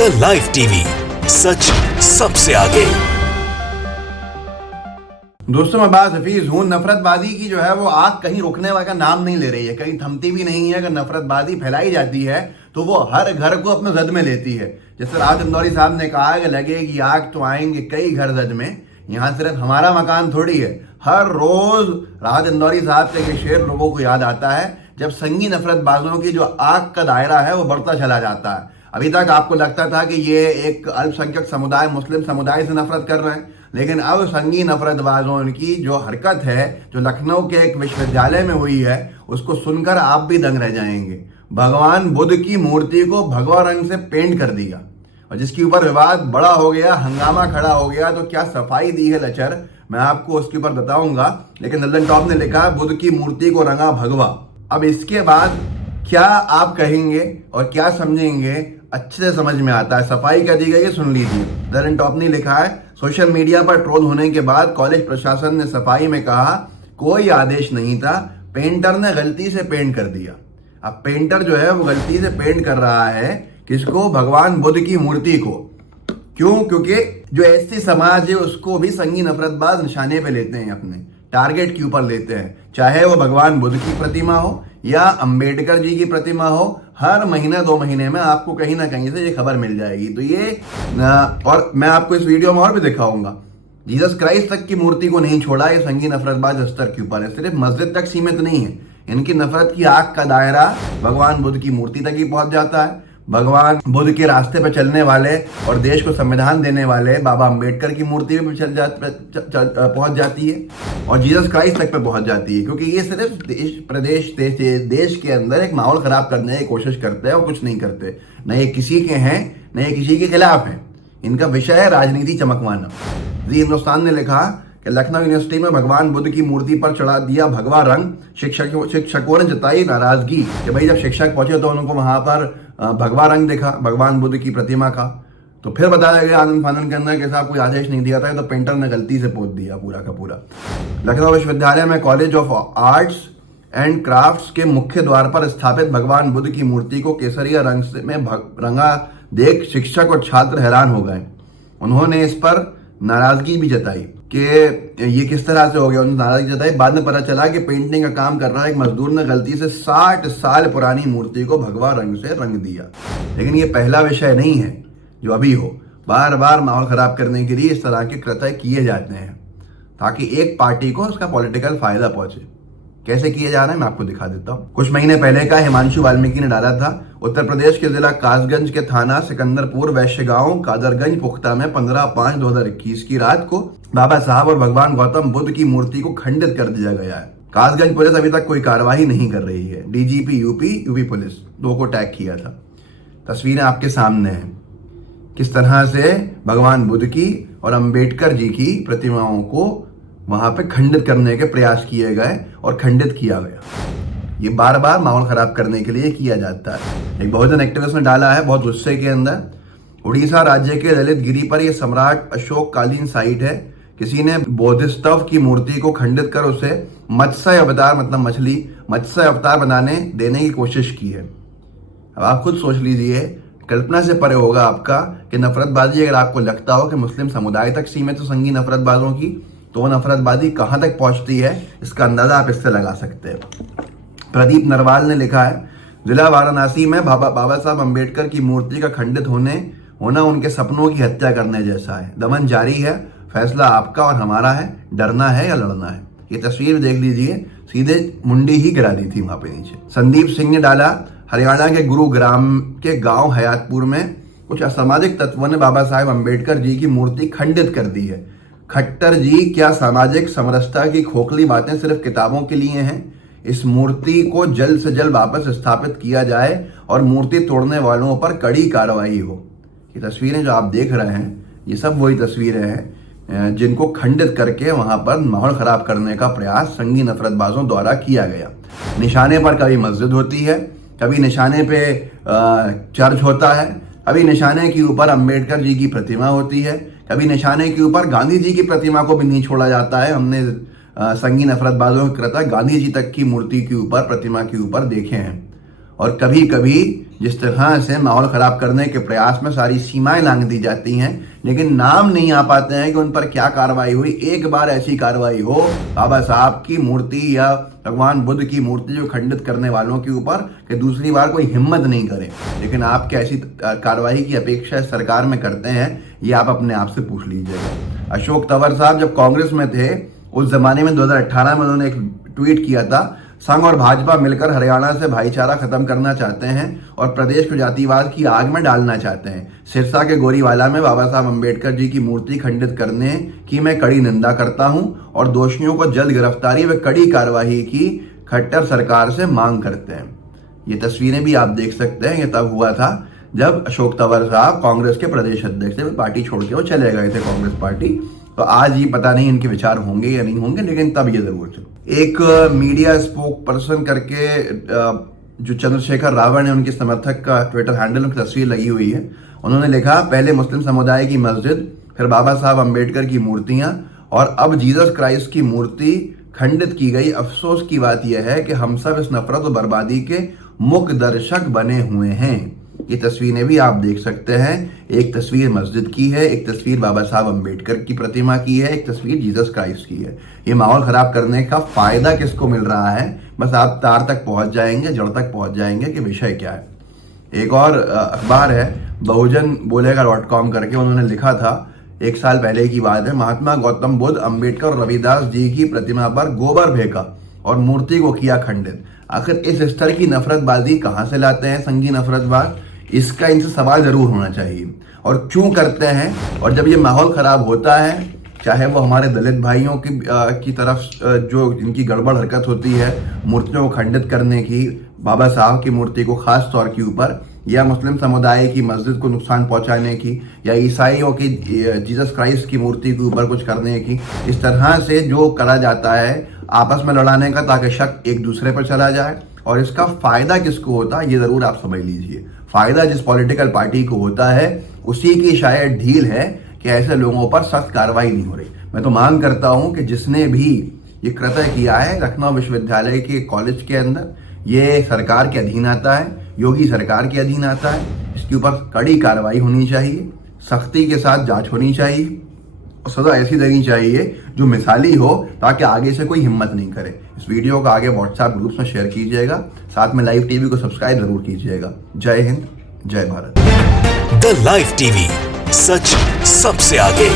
The live TV, सच सबसे आगे। दोस्तों मैं बात हफीज हूँ। नफरतबाजी की जो है वो आग कहीं रुकने वाला नाम नहीं ले रही है, कहीं थमती भी नहीं है। अगर नफरतबाजी फैलाई जाती है तो वो हर घर को अपने जद में लेती है। जैसे राहत इंदौरी साहब ने कहा कि लगेगी आग तो आएंगे कई घर जद में। यहाँ सिर्फ हमारा मकान थोड़ी है, हर रोज राहत इंदौरी साहब का ये शेर लोगों को याद आता है जब संगी नफरतबाजों की जो आग का दायरा है वो बढ़ता चला जाता है। अभी तक आपको लगता था कि ये एक अल्पसंख्यक समुदाय मुस्लिम समुदाय से नफरत कर रहे हैं, लेकिन अब संगी नफरतबाजों की जो हरकत है जो लखनऊ के एक विश्वविद्यालय में हुई है उसको सुनकर आप भी दंग रह जाएंगे। भगवान बुद्ध की मूर्ति को भगवा रंग से पेंट कर दिया और जिसके ऊपर विवाद बड़ा हो गया, हंगामा खड़ा हो गया। तो क्या सफाई दी है लचर, मैं आपको उसके ऊपर बताऊंगा। लेकिन लल्लन टॉप ने लिखा बुद्ध की मूर्ति को रंगा भगवा। अब इसके बाद क्या आप कहेंगे और क्या समझेंगे अच्छे से समझ में आता है। सफाई कर दी गई है, सुन लीजिए। लल्लन टॉप ने लिखा है सोशल मीडिया पर ट्रोल होने के बाद कॉलेज प्रशासन ने सफाई में कहा कोई आदेश नहीं था, पेंटर ने गलती से पेंट कर दिया। अब पेंटर जो है वो गलती से पेंट कर रहा है किसको? भगवान बुद्ध की मूर्ति को। क्यों? क्योंकि जो ऐसी समाज है उसको भी संगी नफरतबाज निशाने पे लेते हैं, अपने टारगेट के ऊपर लेते हैं। चाहे वो भगवान बुद्ध की प्रतिमा हो या अंबेडकर जी की प्रतिमा हो, हर महीने 2 महीने में आपको कहीं ना कहीं से ये खबर मिल जाएगी। तो ये और मैं आपको इस वीडियो में और भी दिखाऊंगा, जीसस क्राइस्ट तक की मूर्ति को नहीं छोड़ा ये संगी नफरतबाज स्तर के ऊपर है। सिर्फ मस्जिद तक सीमित नहीं है, इनकी नफरत की आग का दायरा भगवान बुद्ध की मूर्ति तक ही पहुंच जाता है। भगवान बुद्ध के रास्ते पर चलने वाले और देश को संविधान देने वाले बाबा अंबेडकर की मूर्ति भी पहुंच जाती है और जीसस क्राइस्ट तक पे पहुंच जाती है। क्योंकि ये सिर्फ देश के अंदर एक माहौल खराब करने की कोशिश करते हैं और कुछ नहीं करते। न ये किसी के हैं न ये किसी के खिलाफ हैं, इनका विषय है राजनीति चमकवाना। जी हिंदुस्तान ने लिखा कि लखनऊ यूनिवर्सिटी में भगवान बुद्ध की मूर्ति पर चढ़ा दिया भगवा रंग। शिक्षकों ने जताई नाराजगी कि भाई जब शिक्षक पहुंचे तो उनको वहां पर भगवा रंग दिखा भगवान बुद्ध की प्रतिमा का। तो फिर बताया गया आनंद फानंद के अंदर कि साहब कोई आदेश नहीं दिया था, तो पेंटर ने गलती से पोत दिया पूरा का पूरा। लखनऊ विश्वविद्यालय में college of arts and crafts के मुख्य द्वार पर स्थापित भगवान बुद्ध की मूर्ति को केसरिया रंग में रंगा देख शिक्षक और छात्र हैरान हो गए। उन्होंने इस पर नाराजगी भी जताई कि ये किस तरह से हो गया। उन्होंने नाराजगी जताई। बाद में पता चला कि पेंटिंग का काम कर रहा एक मजदूर ने गलती से 60 साल पुरानी मूर्ति को भगवा रंग से रंग दिया। लेकिन ये पहला विषय नहीं है जो अभी हो। बार बार माहौल खराब करने के लिए इस तरह के कृत्य किए जाते हैं ताकि एक पार्टी को उसका पॉलिटिकल फायदा पहुंचे। कैसे किए जा रहे हैं मैं आपको दिखा देता हूँ। कुछ महीने पहले का हिमांशु वाल्मीकि ने डाला था। उत्तर प्रदेश के जिला कासगंज के थाना सिकंदरपुर वैश्य गांव कादरगंज पुख्ता में 15/5/2021 की रात को बाबा साहब और भगवान गौतम बुद्ध की मूर्ति को खंडित कर दिया गया है। कासगंज पुलिस अभी तक कोई कार्रवाई नहीं कर रही है। डीजीपी यूपी पुलिस 2 को टैग किया था। तस्वीरें आपके सामने हैं किस तरह से भगवान बुद्ध की और अंबेडकर जी की प्रतिमाओं को वहां पे खंडित करने के प्रयास किए गए और खंडित किया गया। ये बार बार माहौल खराब करने के लिए किया जाता है। एक बहुजन एक्टिविस्ट ने डाला है बहुत गुस्से के अंदर। उड़ीसा राज्य के ललित गिरी पर यह सम्राट अशोक कालीन साइट है। किसी ने बोधिसत्व की मूर्ति को खंडित कर उसे मत्स्य अवतार मतलब मत्स्य अवतार बनाने देने की कोशिश की है। अब आप खुद सोच लीजिए, कल्पना से परे होगा आपका कि नफरतबाजी अगर आपको लगता हो कि मुस्लिम समुदाय तक सीमित तो संगी नफरतबाजों की, तो नफरतबाजी कहां तक पहुंचती है इसका अंदाजा आप इससे लगा सकते हैं। प्रदीप नरवाल ने लिखा है जिला वाराणसी में बाबा साहब अंबेडकर की मूर्ति का खंडित होना उनके सपनों की हत्या करने जैसा है। दमन जारी है, फैसला आपका और हमारा है, डरना है या लड़ना है। ये तस्वीर देख लीजिए, सीधे मुंडी ही गिरा दी थी वहां पे नीचे। संदीप सिंह ने डाला हरियाणा के गुरुग्राम के गांव हयातपुर में कुछ असामाजिक तत्वों ने बाबा साहेब अंबेडकर जी की मूर्ति खंडित कर दी है। खट्टर जी, क्या सामाजिक समरसता की खोखली बातें सिर्फ किताबों के लिए हैं? इस मूर्ति को जल्द से जल्द वापस स्थापित किया जाए और मूर्ति तोड़ने वालों पर कड़ी कार्रवाई हो। ये तस्वीरें जो आप देख रहे हैं ये सब वही तस्वीरें हैं जिनको खंडित करके वहां पर माहौल खराब करने का प्रयास संगी नफरतबाजों द्वारा किया गया। निशाने पर कभी मस्जिद होती है, कभी निशाने पे चर्च होता है, कभी निशाने के ऊपर अंबेडकर जी की प्रतिमा होती है, कभी निशाने के ऊपर गांधी जी की प्रतिमा को भी नहीं छोड़ा जाता है। हमने संगी नफरतबाजों के कृत्य गांधी जी तक की मूर्ति के ऊपर प्रतिमा के ऊपर देखे हैं। और कभी कभी जिस तरह से माहौल खराब करने के प्रयास में सारी सीमाएं लांघ दी जाती हैं, लेकिन नाम नहीं आ पाते हैं कि उन पर क्या कार्रवाई हुई। एक बार ऐसी कार्रवाई हो बाबा साहब की मूर्ति या भगवान बुद्ध की मूर्ति जो खंडित करने वालों के ऊपर, कि दूसरी बार कोई हिम्मत नहीं करे। लेकिन आप क्या ऐसी कार्रवाई की अपेक्षा सरकार में करते हैं, ये आप अपने आप से पूछ लीजिएगा। अशोक तंवर साहब जब कांग्रेस में थे उस जमाने में 2018 में उन्होंने एक ट्वीट किया था, संघ और भाजपा मिलकर हरियाणा से भाईचारा खत्म करना चाहते हैं और प्रदेश को जातिवाद की आग में डालना चाहते हैं। सिरसा के गोरीवाला में बाबा साहब अंबेडकर जी की मूर्ति खंडित करने की मैं कड़ी निंदा करता हूं और दोषियों को जल्द गिरफ्तारी व कड़ी कार्रवाई की खट्टर सरकार से मांग करते हैं। ये तस्वीरें भी आप देख सकते हैं। ये तब हुआ था जब अशोक तंवर साहब कांग्रेस के प्रदेश अध्यक्ष थे, पार्टी छोड़ के वो चले गए थे कांग्रेस पार्टी। तो आज ही पता नहीं इनके विचार होंगे या नहीं होंगे, लेकिन तब ये जरूर थे। एक मीडिया स्पोक पर्सन करके जो चंद्रशेखर रावण है, उनके समर्थक का ट्विटर हैंडल में तस्वीर लगी हुई है। उन्होंने लिखा, पहले मुस्लिम समुदाय की मस्जिद, फिर बाबा साहब अंबेडकर की मूर्तियां और अब जीसस क्राइस्ट की मूर्ति खंडित की गई। अफसोस की बात यह है कि हम सब इस नफरत और बर्बादी के मुख्य दर्शक बने हुए हैं। ये तस्वीरें भी आप देख सकते हैं। एक तस्वीर मस्जिद की है, एक तस्वीर बाबा साहब अंबेडकर की प्रतिमा की है, एक तस्वीर जीसस क्राइस्ट की है। ये माहौल खराब करने का फायदा किसको मिल रहा है, बस आप तार तक पहुंच जाएंगे, जड़ तक पहुंच जाएंगे कि विषय क्या है। एक और अखबार है बहुजन बोलेगा.com करके, उन्होंने लिखा था, 1 साल पहले की बात है, महात्मा गौतम बुद्ध, अंबेडकर और रविदास जी की प्रतिमा पर गोबर फेंका और मूर्ति को किया खंडित। आखिर इस स्तर की नफरतबाजी कहां से लाते हैं संघी नफरतबाज, इसका इनसे सवाल जरूर होना चाहिए। और क्यों करते हैं, और जब ये माहौल खराब होता है, चाहे वो हमारे दलित भाइयों की तरफ जो इनकी गड़बड़ हरकत होती है मूर्तियों को खंडित करने की, बाबा साहब की मूर्ति को खास तौर के ऊपर, या मुस्लिम समुदाय की मस्जिद को नुकसान पहुंचाने की, या ईसाइयों की जीसस क्राइस्ट की मूर्ति के ऊपर कुछ करने की, इस तरह से जो करा जाता है आपस में लड़ाने का, ताकि शक एक दूसरे पर चला जाए। और इसका फायदा किसको होता है ये जरूर आप समझ लीजिए। फायदा जिस पॉलिटिकल पार्टी को होता है उसी की शायद ढील है कि ऐसे लोगों पर सख्त कार्रवाई नहीं हो रही। मैं तो मांग करता हूं कि जिसने भी ये कृत्य किया है लखनऊ विश्वविद्यालय के कॉलेज के अंदर, ये सरकार के अधीन आता है, योगी सरकार के अधीन आता है, इसके ऊपर कड़ी कार्रवाई होनी चाहिए, सख्ती के साथ जांच होनी चाहिए और सजा ऐसी देनी चाहिए जो मिसाली हो, ताकि आगे से कोई हिम्मत नहीं करे। इस वीडियो को आगे व्हाट्सएप ग्रुप्स में शेयर कीजिएगा, साथ में लाइव टीवी को सब्सक्राइब जरूर कीजिएगा। जय हिंद, जय भारत। द लाइव टीवी, सच सबसे आगे।